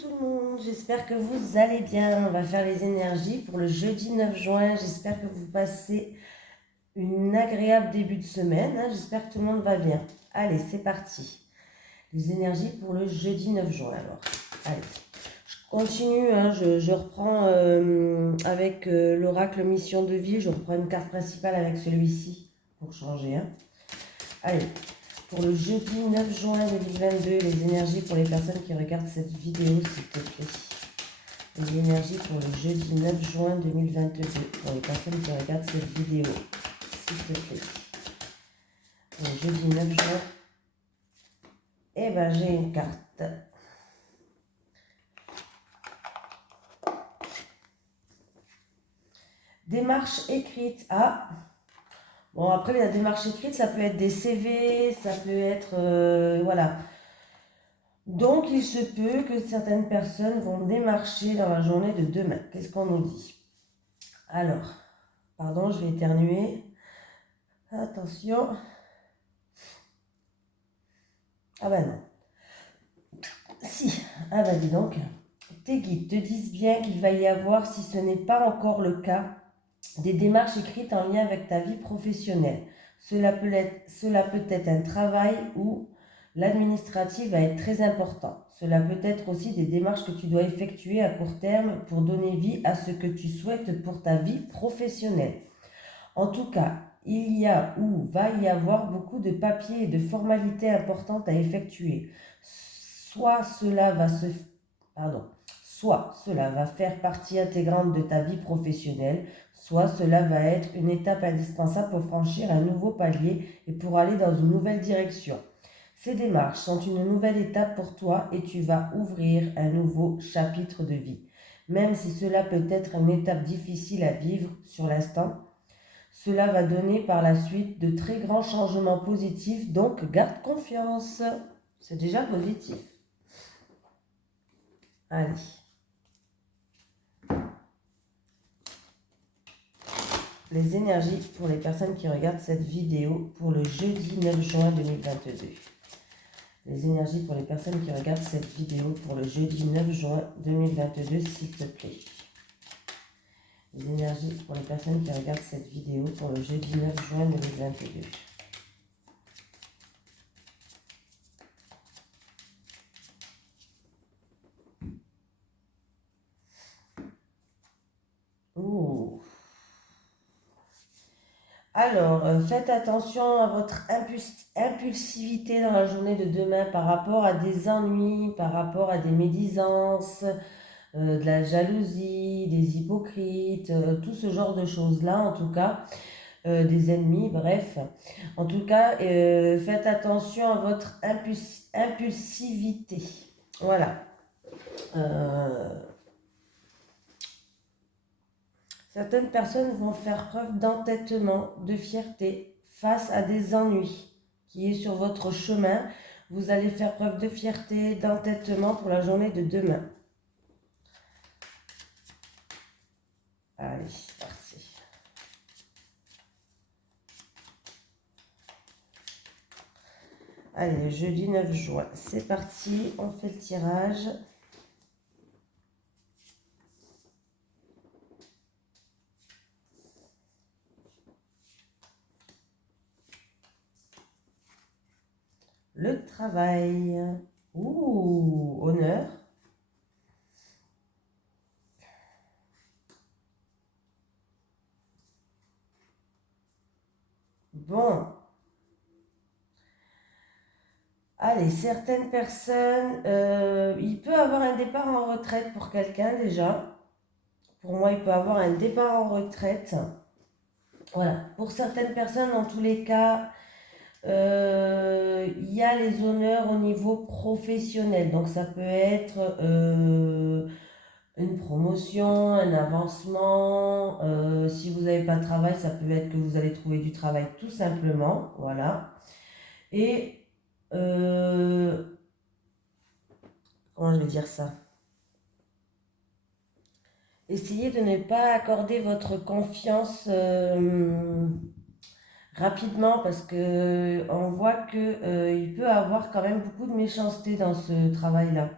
tout le monde, j'espère que vous allez bien. On va faire les énergies pour le jeudi 9 juin. J'espère que vous passez une agréable début de semaine. J'espère que tout le monde va bien. Allez, c'est parti. Les énergies pour le jeudi 9 juin alors. Allez, je continue, je reprends avec l'oracle mission de vie. Je reprends une carte principale avec celui-ci pour changer. Allez. Pour le jeudi 9 juin 2022, les énergies pour les personnes qui regardent cette vidéo, s'il te plaît. Les énergies pour le jeudi 9 juin 2022, pour les personnes qui regardent cette vidéo, s'il te plaît. Pour le jeudi 9 juin, eh ben j'ai une carte. Démarche écrite. Ah, bon, après la démarche écrite, ça peut être des CV, ça peut être, voilà. Donc, il se peut que certaines personnes vont démarcher dans la journée de demain. Qu'est-ce qu'on nous dit? Alors, pardon, je vais éternuer. Attention. Ah ben non. Si. Ah ben dis donc. Tes guides te disent bien qu'il va y avoir, si ce n'est pas encore le cas, des démarches écrites en lien avec ta vie professionnelle. Cela peut être un travail où l'administratif va être très important. Cela peut être aussi des démarches que tu dois effectuer à court terme pour donner vie à ce que tu souhaites pour ta vie professionnelle. En tout cas, il y a ou va y avoir beaucoup de papiers et de formalités importantes à effectuer. Soit cela va faire partie intégrante de ta vie professionnelle, soit cela va être une étape indispensable pour franchir un nouveau palier et pour aller dans une nouvelle direction. Ces démarches sont une nouvelle étape pour toi et tu vas ouvrir un nouveau chapitre de vie. Même si cela peut être une étape difficile à vivre sur l'instant, cela va donner par la suite de très grands changements positifs, donc garde confiance. C'est déjà positif. Allez. Les énergies pour les personnes qui regardent cette vidéo pour le jeudi 9 juin 2022. Les énergies pour les personnes qui regardent cette vidéo pour le jeudi 9 juin 2022, s'il te plaît. Les énergies pour les personnes qui regardent cette vidéo pour le jeudi 9 juin 2022. Ouh. Alors, faites attention à votre impulsivité dans la journée de demain par rapport à des ennuis, par rapport à des médisances, de la jalousie, des hypocrites, tout ce genre de choses-là, en tout cas, des ennemis, bref. En tout cas, faites attention à votre impulsivité. Voilà. Certaines personnes vont faire preuve d'entêtement, de fierté face à des ennuis qui est sur votre chemin. Vous allez faire preuve de fierté, d'entêtement pour la journée de demain. Allez, c'est parti. Allez, jeudi 9 juin, c'est parti, on fait le tirage. Le travail. Ouh, honneur. Bon. Allez, certaines personnes, il peut avoir un départ en retraite pour quelqu'un déjà. Pour moi, il peut avoir un départ en retraite. Voilà. Pour certaines personnes, en tous les cas, il y a les honneurs au niveau professionnel. Donc, ça peut être une promotion, un avancement. Si vous n'avez pas de travail, ça peut être que vous allez trouver du travail tout simplement. Voilà. Et comment je vais dire ça? Essayez de ne pas accorder votre confiance rapidement parce que on voit que il peut avoir quand même beaucoup de méchanceté dans ce travail-là.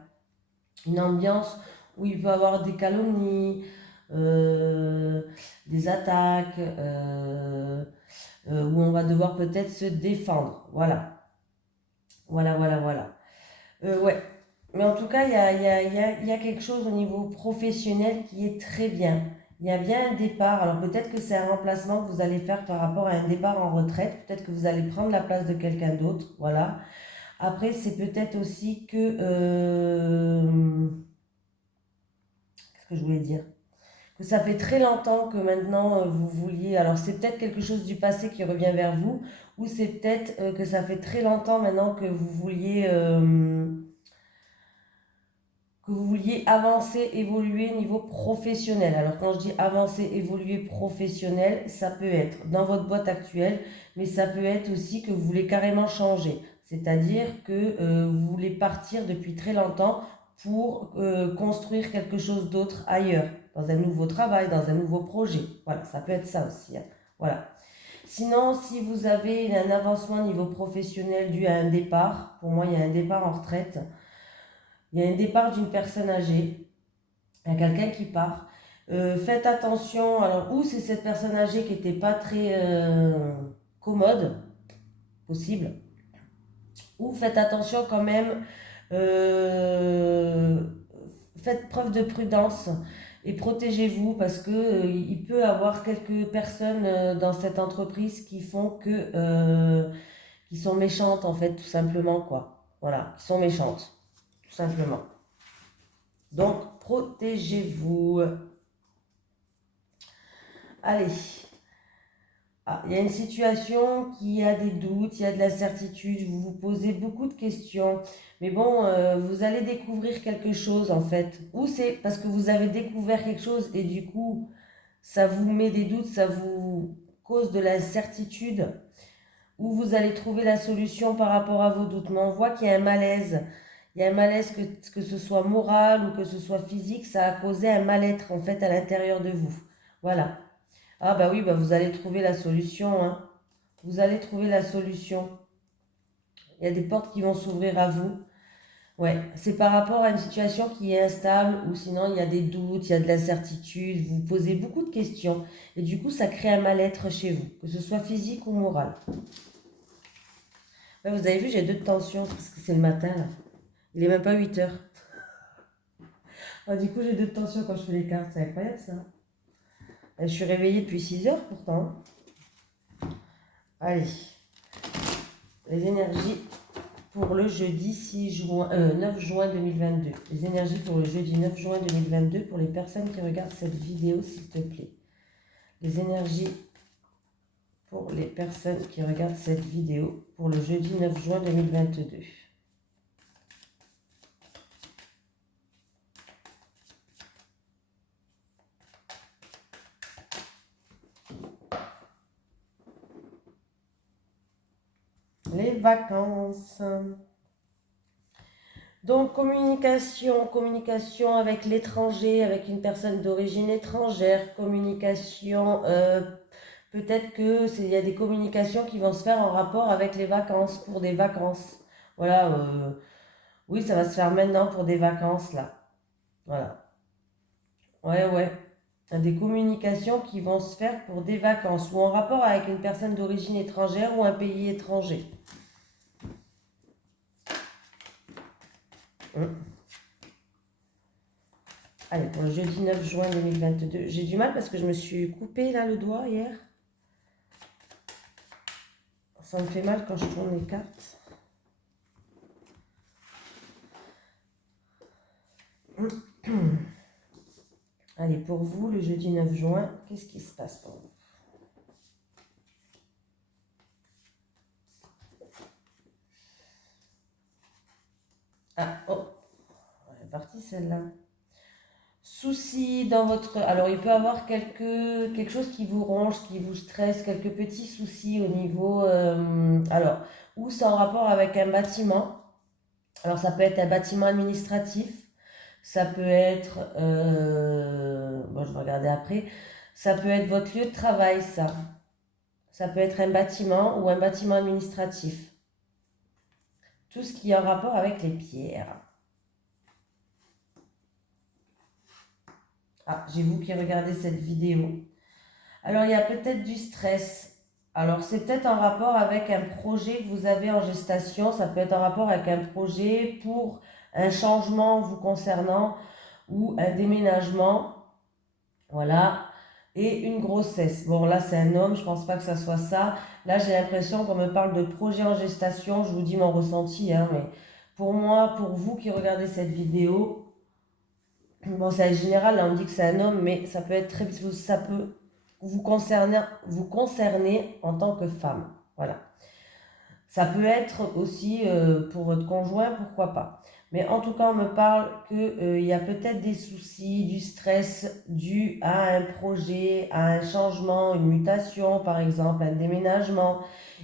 une ambiance où il peut y avoir des calomnies, des attaques, où on va devoir peut-être se défendre. Voilà, voilà, voilà, voilà. Ouais. Mais en tout cas, il y a quelque chose au niveau professionnel qui est très bien. Il y a bien un départ. Alors peut-être que c'est un remplacement que vous allez faire par rapport à un départ en retraite. Peut-être que vous allez prendre la place de quelqu'un d'autre. Voilà. Après, c'est peut-être aussi que... qu'est-ce que je voulais dire? Que ça fait très longtemps que maintenant vous vouliez... Alors c'est peut-être quelque chose du passé qui revient vers vous. Ou c'est peut-être que ça fait très longtemps maintenant que vous vouliez... que vous vouliez avancer, évoluer au niveau professionnel. Alors quand je dis avancer, évoluer professionnel, ça peut être dans votre boîte actuelle, mais ça peut être aussi que vous voulez carrément changer. C'est-à-dire que vous voulez partir depuis très longtemps pour construire quelque chose d'autre ailleurs, dans un nouveau travail, dans un nouveau projet. Voilà, ça peut être ça aussi, hein. Voilà. Sinon, si vous avez un avancement au niveau professionnel dû à un départ, pour moi il y a un départ en retraite, il y a un départ d'une personne âgée, il y a quelqu'un qui part. Faites attention, alors ou c'est cette personne âgée qui n'était pas très commode, possible, ou faites attention quand même, euh, faites preuve de prudence et protégez-vous parce que il peut y avoir quelques personnes dans cette entreprise qui font que, qui sont méchantes en fait, tout simplement quoi. Voilà, qui sont méchantes, tout simplement. Donc, protégez-vous. Allez. Ah, il y a une situation qui a des doutes, il y a de l'incertitude, vous vous posez beaucoup de questions. Mais bon, vous allez découvrir quelque chose en fait. Ou c'est parce que vous avez découvert quelque chose et du coup, ça vous met des doutes, ça vous cause de l'incertitude. Ou vous allez trouver la solution par rapport à vos doutes. Mais on voit qu'il y a un malaise. Il y a un malaise que ce soit moral ou que ce soit physique, ça a causé un mal-être en fait à l'intérieur de vous. Voilà. Ah bah oui, bah vous allez trouver la solution, hein. Vous allez trouver la solution. Il y a des portes qui vont s'ouvrir à vous. Ouais, c'est par rapport à une situation qui est instable ou sinon il y a des doutes, il y a de l'incertitude, vous vous posez beaucoup de questions et du coup ça crée un mal-être chez vous, que ce soit physique ou moral. Ouais, vous avez vu, j'ai deux de tension parce que c'est le matin là. Il est même pas 8 heures. Ah, du coup, j'ai deux de tension quand je fais les cartes, c'est incroyable ça. Je suis réveillée depuis 6 heures pourtant. Allez, les énergies pour le jeudi 9 juin 2022. Les énergies pour le jeudi 9 juin 2022 pour les personnes qui regardent cette vidéo, s'il te plaît. Les énergies pour les personnes qui regardent cette vidéo pour le jeudi 9 juin 2022. Les vacances. Donc, communication avec l'étranger, avec une personne d'origine étrangère, communication, peut-être que il y a des communications qui vont se faire en rapport avec les vacances, pour des vacances. Voilà, oui, ça va se faire maintenant pour des vacances, là. Voilà. Ouais, ouais. Des communications qui vont se faire pour des vacances, ou en rapport avec une personne d'origine étrangère ou un pays étranger. Hum. Allez, pour le jeudi 9 juin 2022. J'ai du mal parce que je me suis coupé là le doigt hier. Ça me fait mal quand je tourne les cartes. Allez, pour vous, le jeudi 9 juin, qu'est-ce qui se passe pour vous? Ah, oh, elle est partie celle-là. Soucis dans votre... Alors, il peut y avoir quelque chose qui vous ronge, qui vous stresse, quelques petits soucis au niveau... alors, ou c'est en rapport avec un bâtiment. Alors, ça peut être un bâtiment administratif. Ça peut être... bon, je vais regarder après. Ça peut être votre lieu de travail, ça. Ça peut être un bâtiment ou un bâtiment administratif. Tout ce qui est en rapport avec les pierres. Ah, j'ai vous qui regardez cette vidéo. Alors, il y a peut-être du stress. Alors, c'est peut-être en rapport avec un projet que vous avez en gestation. Ça peut être en rapport avec un projet pour un changement vous concernant ou un déménagement. Voilà. Et une grossesse. Bon, là, c'est un homme. Je pense pas que ça soit ça. Là, j'ai l'impression qu'on me parle de projet en gestation. Je vous dis mon ressenti, hein, mais pour moi, pour vous qui regardez cette vidéo, bon, c'est en général, là, on dit que c'est un homme, mais ça peut être ça peut vous concerner en tant que femme. Voilà. Ça peut être aussi pour votre conjoint, pourquoi pas. Mais en tout cas, on me parle qu'il y a peut-être des soucis, du stress dû à un projet, à un changement, une mutation, par exemple, un déménagement.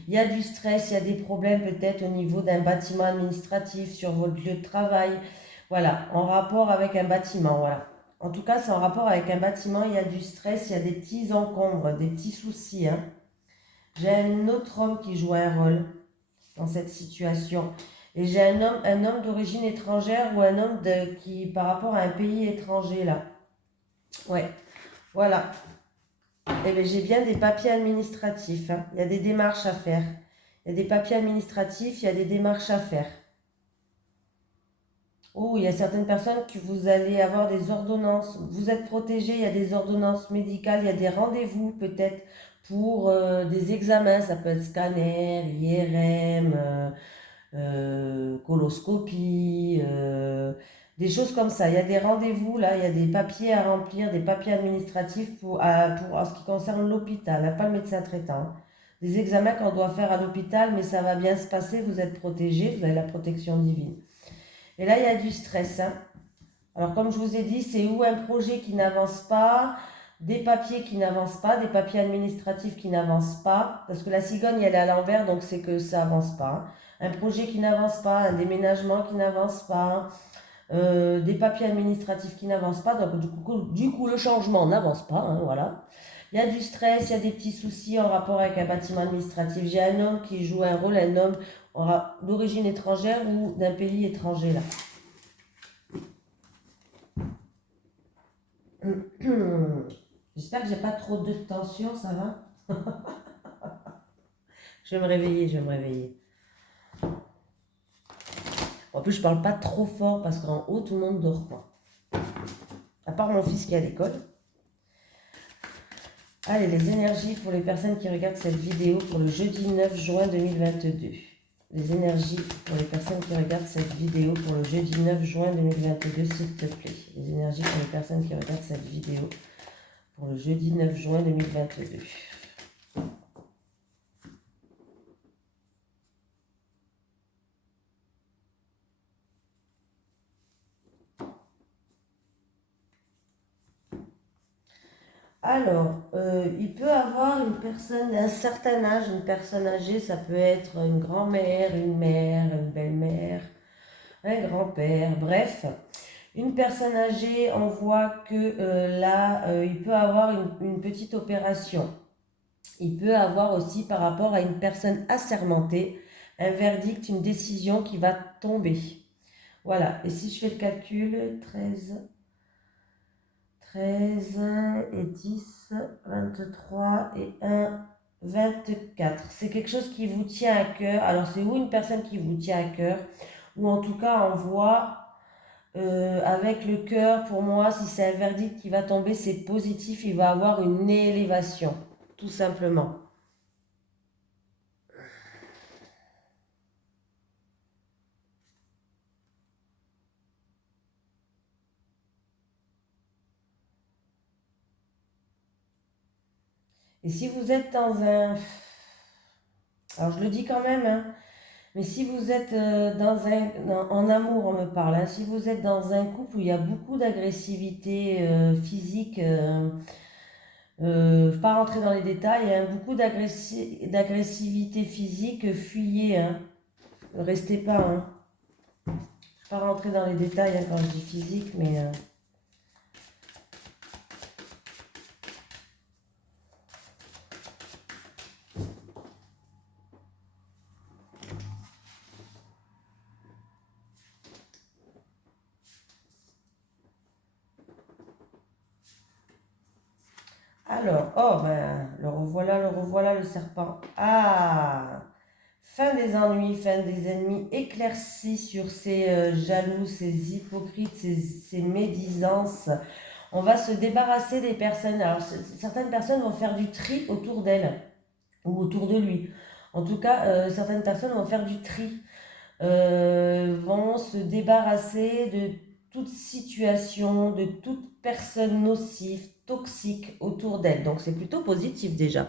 Il y a du stress, il y a des problèmes peut-être au niveau d'un bâtiment administratif, sur votre lieu de travail. Voilà, en rapport avec un bâtiment, voilà. En tout cas, c'est en rapport avec un bâtiment, il y a du stress, il y a des petits encombres, des petits soucis, hein. J'ai un autre homme qui joue un rôle dans cette situation. Et j'ai un homme d'origine étrangère ou un homme qui, par rapport à un pays étranger, là. Ouais, voilà. Et bien, j'ai bien des papiers administratifs, hein. Il y a des démarches à faire. Il y a des papiers administratifs, il y a des démarches à faire. Oh, il y a certaines personnes que vous allez avoir des ordonnances. Vous êtes protégé, il y a des ordonnances médicales, il y a des rendez-vous peut-être pour des examens. Ça peut être scanner, IRM, coloscopie, des choses comme ça. Il y a des rendez-vous là, il y a des papiers à remplir, des papiers administratifs pour en ce qui concerne l'hôpital, hein, pas le médecin traitant, hein. Des examens qu'on doit faire à l'hôpital, mais ça va bien se passer, vous êtes protégé, vous avez la protection divine. Et là, il y a du stress, hein. Alors, comme je vous ai dit, c'est ou un projet qui n'avance pas, des papiers qui n'avancent pas, des papiers administratifs qui n'avancent pas, parce que la cigogne, elle est à l'envers, donc c'est que ça n'avance pas, hein. Un projet qui n'avance pas, un déménagement qui n'avance pas, des papiers administratifs qui n'avancent pas, donc du coup le changement n'avance pas, hein, voilà. Il y a du stress, il y a des petits soucis en rapport avec un bâtiment administratif. J'ai un homme qui joue un rôle, un homme d'origine étrangère ou d'un pays étranger, là. J'espère que j'ai pas trop de tension, ça va? Je vais me réveiller, je vais me réveiller. En plus, je parle pas trop fort parce qu'en haut, tout le monde dort, quoi. À part mon fils qui est à l'école. Allez, les énergies pour les personnes qui regardent cette vidéo pour le jeudi 9 juin 2022. Les énergies pour les personnes qui regardent cette vidéo pour le jeudi 9 juin 2022, s'il te plaît. Les énergies pour les personnes qui regardent cette vidéo pour le jeudi 9 juin 2022. Alors, il peut avoir une personne d'un certain âge, une personne âgée, ça peut être une grand-mère, une mère, une belle-mère, un grand-père, bref. Une personne âgée, on voit que là, il peut avoir une petite opération. Il peut avoir aussi par rapport à une personne assermentée, un verdict, une décision qui va tomber. Voilà, et si je fais le calcul, 13 et 10, 23 et 1, 24. C'est quelque chose qui vous tient à cœur. Alors c'est ou une personne qui vous tient à cœur, ou en tout cas on voit avec le cœur, pour moi, si c'est un verdict qui va tomber, c'est positif, il va avoir une élévation, tout simplement. Et si vous êtes dans un... Alors je le dis quand même, hein, mais si vous êtes en amour, on me parle, hein, si vous êtes dans un couple où il y a beaucoup d'agressivité physique, pas rentrer dans les détails, hein, beaucoup d'agressivité physique, fuyez, hein, restez pas, hein. Je ne vais pas rentrer dans les détails hein, quand je dis physique, mais Alors, oh ben, le revoilà le serpent. Ah, fin des ennuis, fin des ennemis, éclaircis sur ces jaloux, ces hypocrites, ces médisances. On va se débarrasser des personnes. Alors, certaines personnes vont faire du tri autour d'elles ou autour de lui. En tout cas, certaines personnes vont faire du tri, vont se débarrasser de toute situation, de toute personne nocive, toxique autour d'elles. Donc, c'est plutôt positif déjà.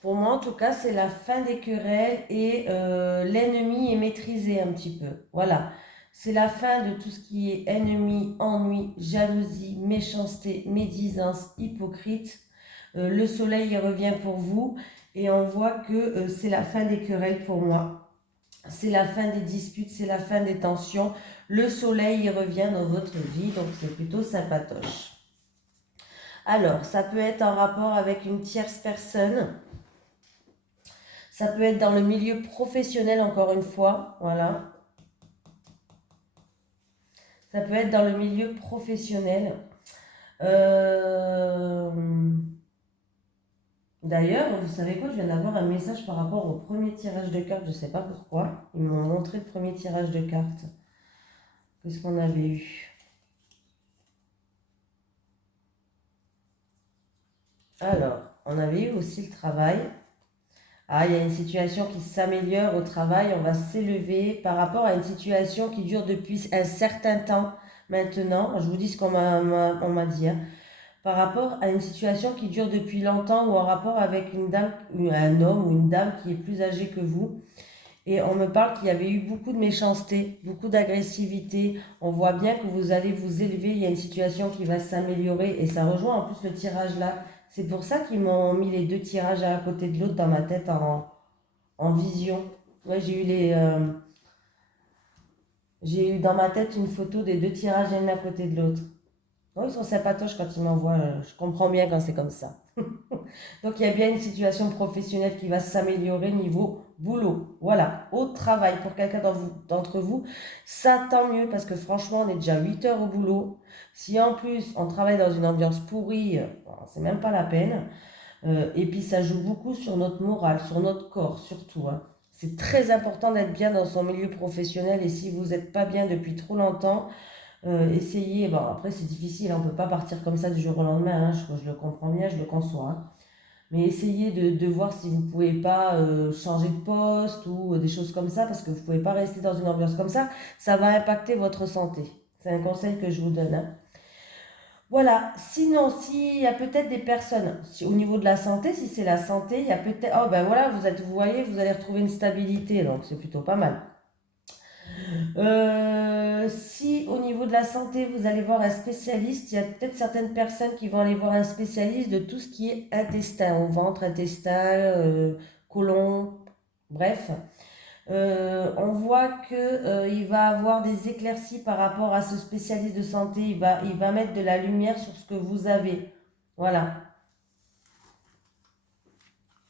Pour moi, en tout cas, c'est la fin des querelles et l'ennemi est maîtrisé un petit peu. Voilà. C'est la fin de tout ce qui est ennemi, ennui, jalousie, méchanceté, médisance, hypocrite. Le soleil il revient pour vous et on voit que c'est la fin des querelles pour moi. C'est la fin des disputes, c'est la fin des tensions. Le soleil il revient dans votre vie, donc c'est plutôt sympatoche. Alors, ça peut être en rapport avec une tierce personne. Ça peut être dans le milieu professionnel, encore une fois, voilà. Ça peut être dans le milieu professionnel. Euh, D'ailleurs, vous savez quoi, je viens d'avoir un message par rapport au premier tirage de cartes, je ne sais pas pourquoi. Ils m'ont montré le premier tirage de cartes. Qu'est-ce qu'on avait eu? Alors, on avait eu aussi le travail. Ah, il y a une situation qui s'améliore au travail, on va s'élever par rapport à une situation qui dure depuis un certain temps maintenant. Je vous dis ce qu'on m'a dit, hein. Par rapport à une situation qui dure depuis longtemps ou en rapport avec une dame, un homme ou une dame qui est plus âgée que vous. Et on me parle qu'il y avait eu beaucoup de méchanceté, beaucoup d'agressivité. On voit bien que vous allez vous élever, il y a une situation qui va s'améliorer et ça rejoint en plus le tirage là. C'est pour ça qu'ils m'ont mis les deux tirages à côté de l'autre dans ma tête en vision. Ouais, j'ai eu dans ma tête une photo des deux tirages l'un à côté de l'autre. Oh, ils sont sympatoches quand ils m'envoient. Je comprends bien quand c'est comme ça. Donc, il y a bien une situation professionnelle qui va s'améliorer niveau boulot. Voilà, au travail pour quelqu'un d'entre vous, ça tant mieux parce que franchement, on est déjà 8 heures au boulot. Si en plus on travaille dans une ambiance pourrie, bon, c'est même pas la peine. Et puis, ça joue beaucoup sur notre morale, sur notre corps surtout, hein. C'est très important d'être bien dans son milieu professionnel et si vous n'êtes pas bien depuis trop longtemps, essayez, bon après c'est difficile, on ne peut pas partir comme ça du jour au lendemain, hein, je le comprends bien, je le conçois, hein. Mais essayez de voir si vous ne pouvez pas changer de poste ou des choses comme ça, parce que vous ne pouvez pas rester dans une ambiance comme ça va impacter votre santé. C'est un conseil que je vous donne, hein. Voilà, sinon, s'il y a peut-être des personnes, au niveau de la santé, si c'est la santé, il y a peut-être, oh ben voilà, vous voyez, vous allez retrouver une stabilité, donc c'est plutôt pas mal. Si au niveau de la santé, vous allez voir un spécialiste, il y a peut-être certaines personnes qui vont aller voir un spécialiste de tout ce qui est intestin, au ventre, intestin, côlon, bref. On voit que, il va avoir des éclaircies par rapport à ce spécialiste de santé, il va mettre de la lumière sur ce que vous avez. Voilà,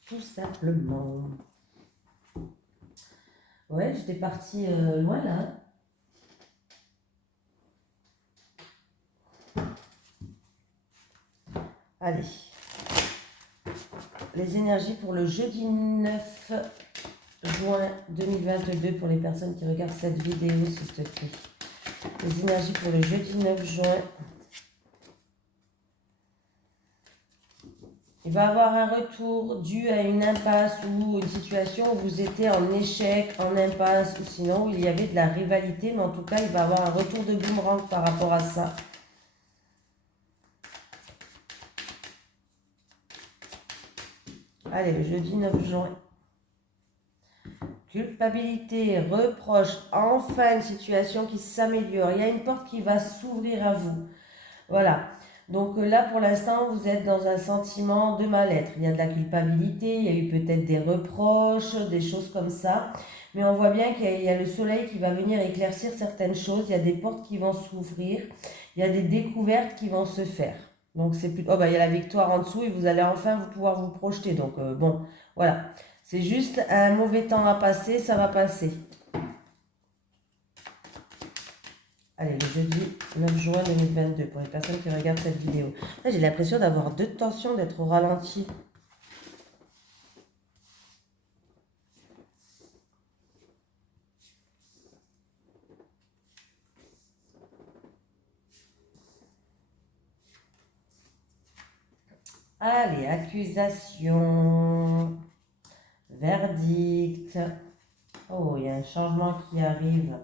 tout simplement. Ouais, j'étais partie loin là, hein. Allez. Les énergies pour le jeudi 9 juin 2022 pour les personnes qui regardent cette vidéo, s'il te plaît. Les énergies pour le jeudi 9 juin. Il va y avoir un retour dû à une impasse ou une situation où vous étiez en échec, en impasse ou sinon où il y avait de la rivalité. Mais en tout cas, il va y avoir un retour de boomerang par rapport à ça. Allez, le jeudi 9 juin. Culpabilité, reproche, enfin une situation qui s'améliore. Il y a une porte qui va s'ouvrir à vous. Voilà. Donc là, pour l'instant, vous êtes dans un sentiment de mal-être. Il y a de la culpabilité, il y a eu peut-être des reproches, des choses comme ça. Mais on voit bien qu'il y a le soleil qui va venir éclaircir certaines choses. Il y a des portes qui vont s'ouvrir. Il y a des découvertes qui vont se faire. Donc c'est plutôt... Oh bah il y a la victoire en dessous et vous allez enfin pouvoir vous projeter. Donc bon, voilà. C'est juste un mauvais temps à passer, ça va passer. Allez, le jeudi 9 juin 2022, pour les personnes qui regardent cette vidéo. Là, j'ai l'impression d'avoir deux tensions, d'être au ralenti. Allez, accusation, verdict. Oh, il y a un changement qui arrive.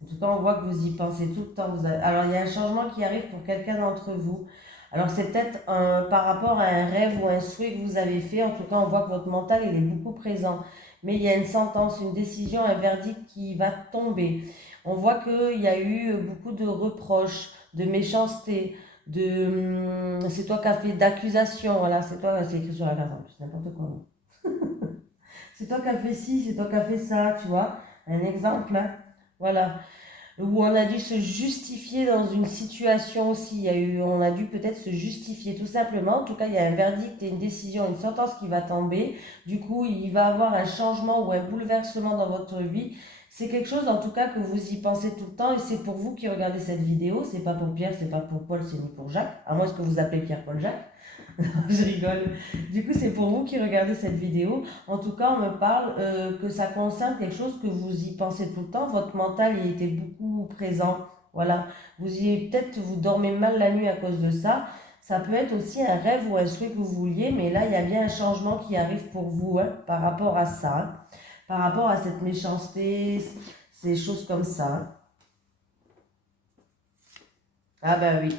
En tout cas, on voit que vous y pensez tout le temps. Alors, il y a un changement qui arrive pour quelqu'un d'entre vous. Alors, c'est peut-être par rapport à un rêve ou un souhait que vous avez fait. En tout cas, on voit que votre mental, il est beaucoup présent. Mais il y a une sentence, une décision, un verdict qui va tomber. On voit qu'il y a eu beaucoup de reproches, de méchanceté, c'est toi qui as fait d'accusations. Voilà, c'est toi, c'est écrit sur la carte en plus, n'importe quoi. C'est toi qui as fait ci, c'est toi qui as fait ça, tu vois. Un exemple, hein. Voilà. Où on a dû se justifier dans une situation aussi. On a dû peut-être se justifier tout simplement. En tout cas, il y a un verdict et une décision, une sentence qui va tomber. Du coup, il va y avoir un changement ou un bouleversement dans votre vie. C'est quelque chose en tout cas que vous y pensez tout le temps et c'est pour vous qui regardez cette vidéo. C'est pas pour Pierre, c'est pas pour Paul, c'est ni pour Jacques. À moins que vous appelez Pierre, Paul, Jacques. Je rigole. Du coup, c'est pour vous qui regardez cette vidéo. En tout cas, on me parle que ça concerne quelque chose que vous y pensez tout le temps. Votre mental y était beaucoup présent. Voilà. Peut-être vous dormez mal la nuit à cause de ça. Ça peut être aussi un rêve ou un souhait que vous vouliez, mais là, il y a bien un changement qui arrive pour vous hein, par rapport à ça, hein, par rapport à cette méchanceté, ces choses comme ça. Hein. Ah ben oui.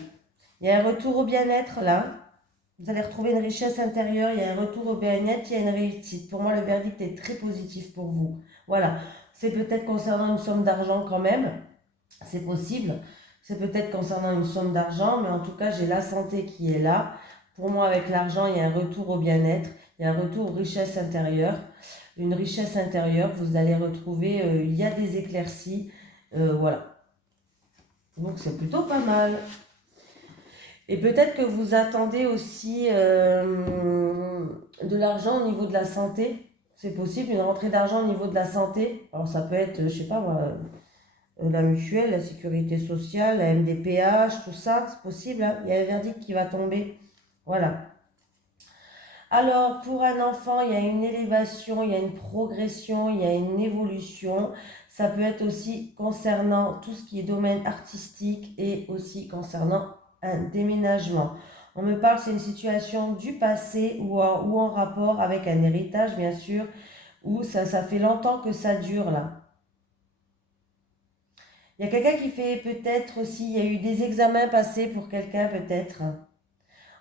Il y a un retour au bien-être là. Vous allez retrouver une richesse intérieure, il y a un retour au bien-être, il y a une réussite. Pour moi, le verdict est très positif pour vous. Voilà. C'est peut-être concernant une somme d'argent quand même. C'est possible. C'est peut-être concernant une somme d'argent, mais en tout cas, j'ai la santé qui est là. Pour moi, avec l'argent, il y a un retour au bien-être, il y a un retour aux richesses intérieures. Une richesse intérieure, vous allez retrouver, il y a des éclaircies. Voilà. Donc, c'est plutôt pas mal. Et peut-être que vous attendez aussi de l'argent au niveau de la santé. C'est possible, une rentrée d'argent au niveau de la santé. Alors ça peut être, je sais pas moi, la mutuelle, la sécurité sociale, la MDPH, tout ça, c'est possible. Hein. Il y a un verdict qui va tomber. Voilà. Alors pour un enfant, il y a une élévation, il y a une progression, il y a une évolution. Ça peut être aussi concernant tout ce qui est domaine artistique et aussi concernant un déménagement. On me parle, c'est une situation du passé ou en rapport avec un héritage, bien sûr, où ça fait longtemps que ça dure là. Il y a quelqu'un qui fait peut-être aussi, il y a eu des examens passés pour quelqu'un peut-être,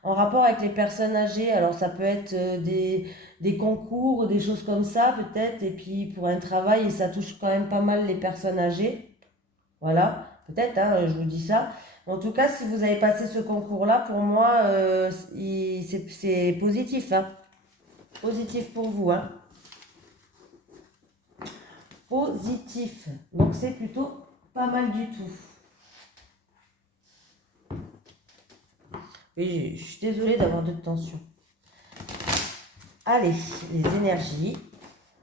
en rapport avec les personnes âgées. Alors ça peut être des concours, des choses comme ça peut-être, et puis pour un travail, et ça touche quand même pas mal les personnes âgées. Voilà, peut-être, hein, je vous dis ça. En tout cas, si vous avez passé ce concours-là, pour moi, c'est positif. Hein. Positif pour vous. Hein. Positif. Donc c'est plutôt pas mal du tout. Oui, je suis désolée d'avoir de tension. Allez, les énergies.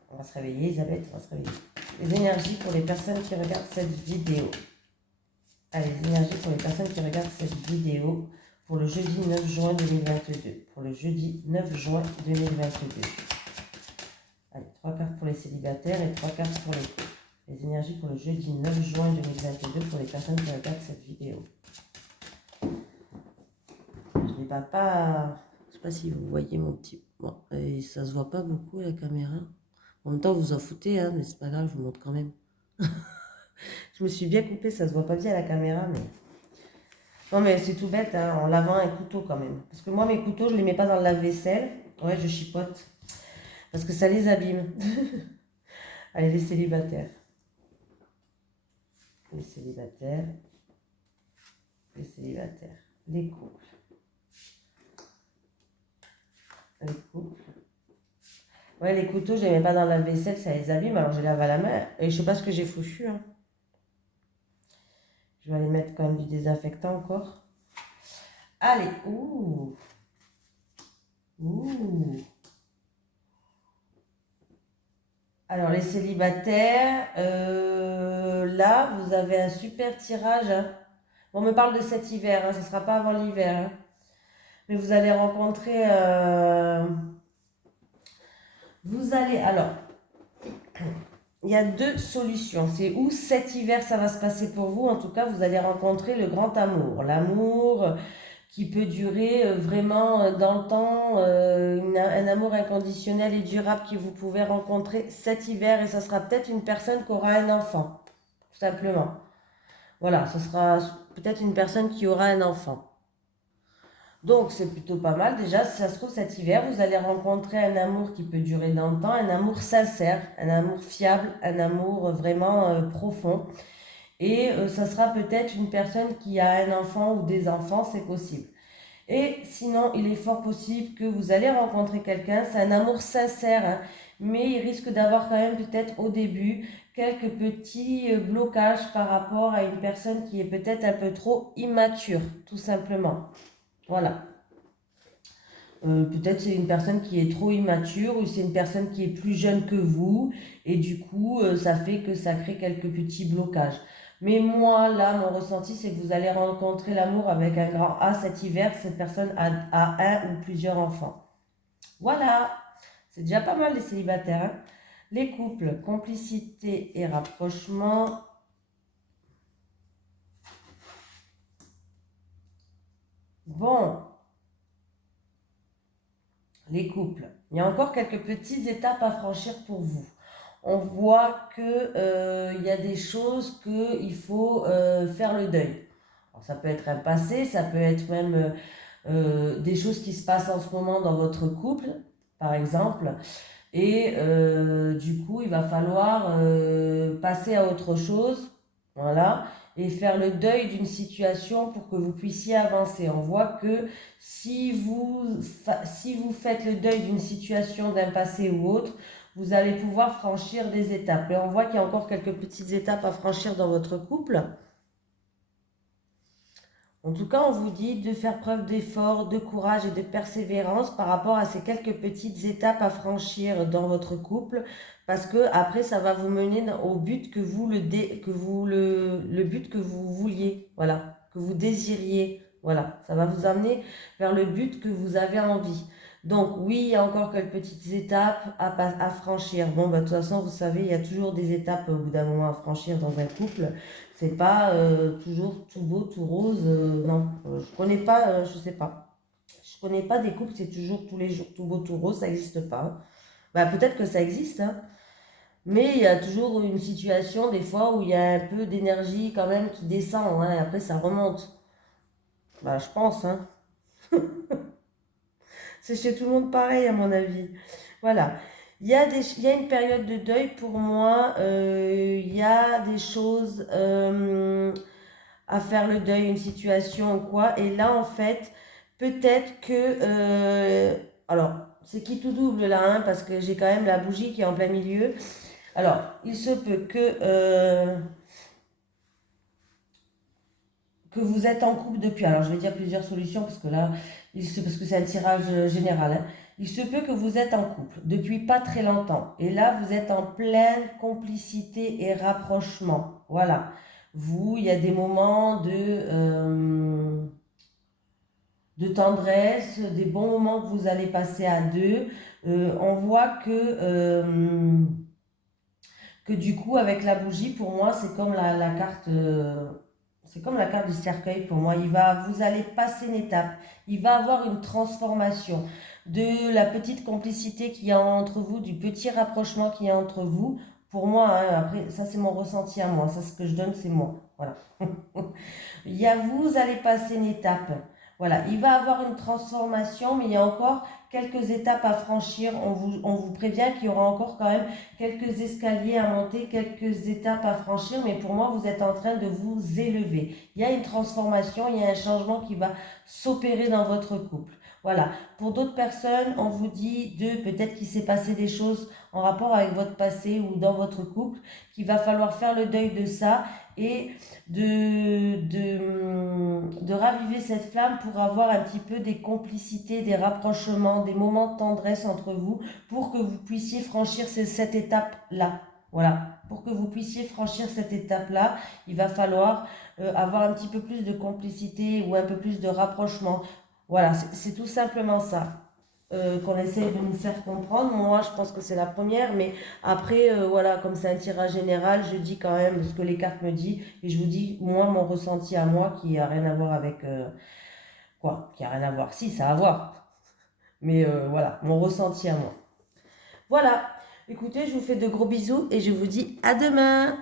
On va se réveiller, Elisabeth, on va se réveiller. Les énergies pour les personnes qui regardent cette vidéo. Allez, les énergies pour les personnes qui regardent cette vidéo pour le jeudi 9 juin 2022. Pour le jeudi 9 juin 2022. Allez, 3 cartes pour les célibataires et 3 cartes pour les couples. Les énergies pour le jeudi 9 juin 2022 pour les personnes qui regardent cette vidéo. Je n'ai pas... Je ne sais pas si vous voyez mon petit... Bon, et ça se voit pas beaucoup la caméra. En même temps, vous en foutez, hein, mais c'est pas grave, je vous montre quand même. Je me suis bien coupée, ça se voit pas bien à la caméra, mais... Non, mais c'est tout bête, hein, en lavant un couteau quand même. Parce que moi, mes couteaux, je les mets pas dans le lave-vaisselle. Ouais, je chipote. Parce que ça les abîme. Allez, les célibataires. Les célibataires. Les célibataires. Les couples. Les couples. Ouais, les couteaux, je les mets pas dans la vaisselle, ça les abîme, alors je les lave à la main. Et je sais pas ce que j'ai foutu. Hein. Je vais aller mettre quand même du désinfectant encore. Allez, ouh. Ouh. Alors, les célibataires, là, vous avez un super tirage, hein. Bon, on me parle de cet hiver, hein, ce ne sera pas avant l'hiver, hein. Mais vous allez rencontrer... vous allez... Alors, il y a deux solutions. C'est où cet hiver, ça va se passer pour vous. En tout cas, vous allez rencontrer le grand amour. L'amour qui peut durer vraiment dans le temps, un amour inconditionnel et durable que vous pouvez rencontrer cet hiver. Et ça sera peut-être une personne qui aura un enfant, tout simplement. Voilà, ce sera peut-être une personne qui aura un enfant. Donc c'est plutôt pas mal. Déjà, si ça se trouve cet hiver, vous allez rencontrer un amour qui peut durer dans le temps, un amour sincère, un amour fiable, un amour vraiment profond. Et ça sera peut-être une personne qui a un enfant ou des enfants, c'est possible. Et sinon, il est fort possible que vous allez rencontrer quelqu'un, c'est un amour sincère, hein, mais il risque d'avoir quand même peut-être au début quelques petits blocages par rapport à une personne qui est peut-être un peu trop immature, tout simplement. Voilà. Peut-être c'est une personne qui est trop immature ou c'est une personne qui est plus jeune que vous et du coup ça fait que ça crée quelques petits blocages. Mais moi là mon ressenti c'est que vous allez rencontrer l'amour avec un grand A cet hiver, cette personne a un ou plusieurs enfants. Voilà, c'est déjà pas mal les célibataires, hein. Les couples, complicité et rapprochement. Bon, les couples, il y a encore quelques petites étapes à franchir pour vous. On voit que il y a des choses que il faut faire le deuil. Alors, ça peut être un passé, ça peut être même des choses qui se passent en ce moment dans votre couple, par exemple. Et du coup, il va falloir passer à autre chose, voilà, et faire le deuil d'une situation pour que vous puissiez avancer. On voit que si vous faites le deuil d'une situation, d'un passé ou autre, vous allez pouvoir franchir des étapes. Et on voit qu'il y a encore quelques petites étapes à franchir dans votre couple. En tout cas, on vous dit de faire preuve d'effort, de courage et de persévérance par rapport à ces quelques petites étapes à franchir dans votre couple, parce que après, ça va vous mener au but que vous le but que vous vouliez, voilà, que vous désiriez, voilà, ça va vous amener vers le but que vous avez envie. Donc oui, il y a encore quelques petites étapes à franchir. Bon, bah, de toute façon, vous savez, il y a toujours des étapes au bout d'un moment à franchir dans un couple. C'est pas toujours tout beau, tout rose. Non, je connais pas, je sais pas. Je connais pas des couples, c'est toujours tous les jours tout beau, tout rose, ça n'existe pas. Bah, peut-être que ça existe, hein, mais il y a toujours une situation des fois où il y a un peu d'énergie quand même qui descend, hein, et après ça remonte. Bah, je pense, hein. C'est chez tout le monde pareil, à mon avis. Voilà. Il y a une période de deuil pour moi. Il y a des choses à faire le deuil, une situation ou quoi. Et là, en fait, peut-être que... alors, c'est qui tout double là, hein, parce que j'ai quand même la bougie qui est en plein milieu. Alors, il se peut que vous êtes en couple depuis... Alors, je vais dire plusieurs solutions, parce que là, parce que c'est un tirage général, hein. Il se peut que vous êtes en couple depuis pas très longtemps. Et là, vous êtes en pleine complicité et rapprochement. Voilà. Vous, il y a des moments de tendresse, des bons moments que vous allez passer à deux. On voit que du coup, avec la bougie, pour moi, c'est comme la carte... c'est comme la carte du cercueil pour moi. Vous allez passer une étape. Il va avoir une transformation de la petite complicité qu'il y a entre vous, du petit rapprochement qu'il y a entre vous. Pour moi, hein, après, ça c'est mon ressenti à moi. Ça, ce que je donne, c'est moi. Voilà. Vous allez passer une étape. Voilà, il va avoir une transformation, mais il y a encore quelques étapes à franchir. On vous prévient qu'il y aura encore quand même quelques escaliers à monter, quelques étapes à franchir, mais pour moi, vous êtes en train de vous élever. Il y a une transformation, il y a un changement qui va s'opérer dans votre couple. Voilà. Pour d'autres personnes, on vous dit peut-être qu'il s'est passé des choses en rapport avec votre passé ou dans votre couple, qu'il va falloir faire le deuil de ça et de de raviver cette flamme pour avoir un petit peu des complicités, des rapprochements, des moments de tendresse entre vous, pour que vous puissiez franchir cette étape-là. Voilà, pour que vous puissiez franchir cette étape-là, il va falloir avoir un petit peu plus de complicité ou un peu plus de rapprochement. Voilà, c'est tout simplement ça qu'on essaie de nous faire comprendre. Moi, je pense que c'est la première, mais après, voilà, comme c'est un tirage général, je dis quand même ce que les cartes me disent, et je vous dis, moi, mon ressenti à moi, qui a rien à voir avec... quoi? Qui a rien à voir. Si, ça a à voir. Mais voilà, mon ressenti à moi. Voilà. Écoutez, je vous fais de gros bisous, et je vous dis à demain.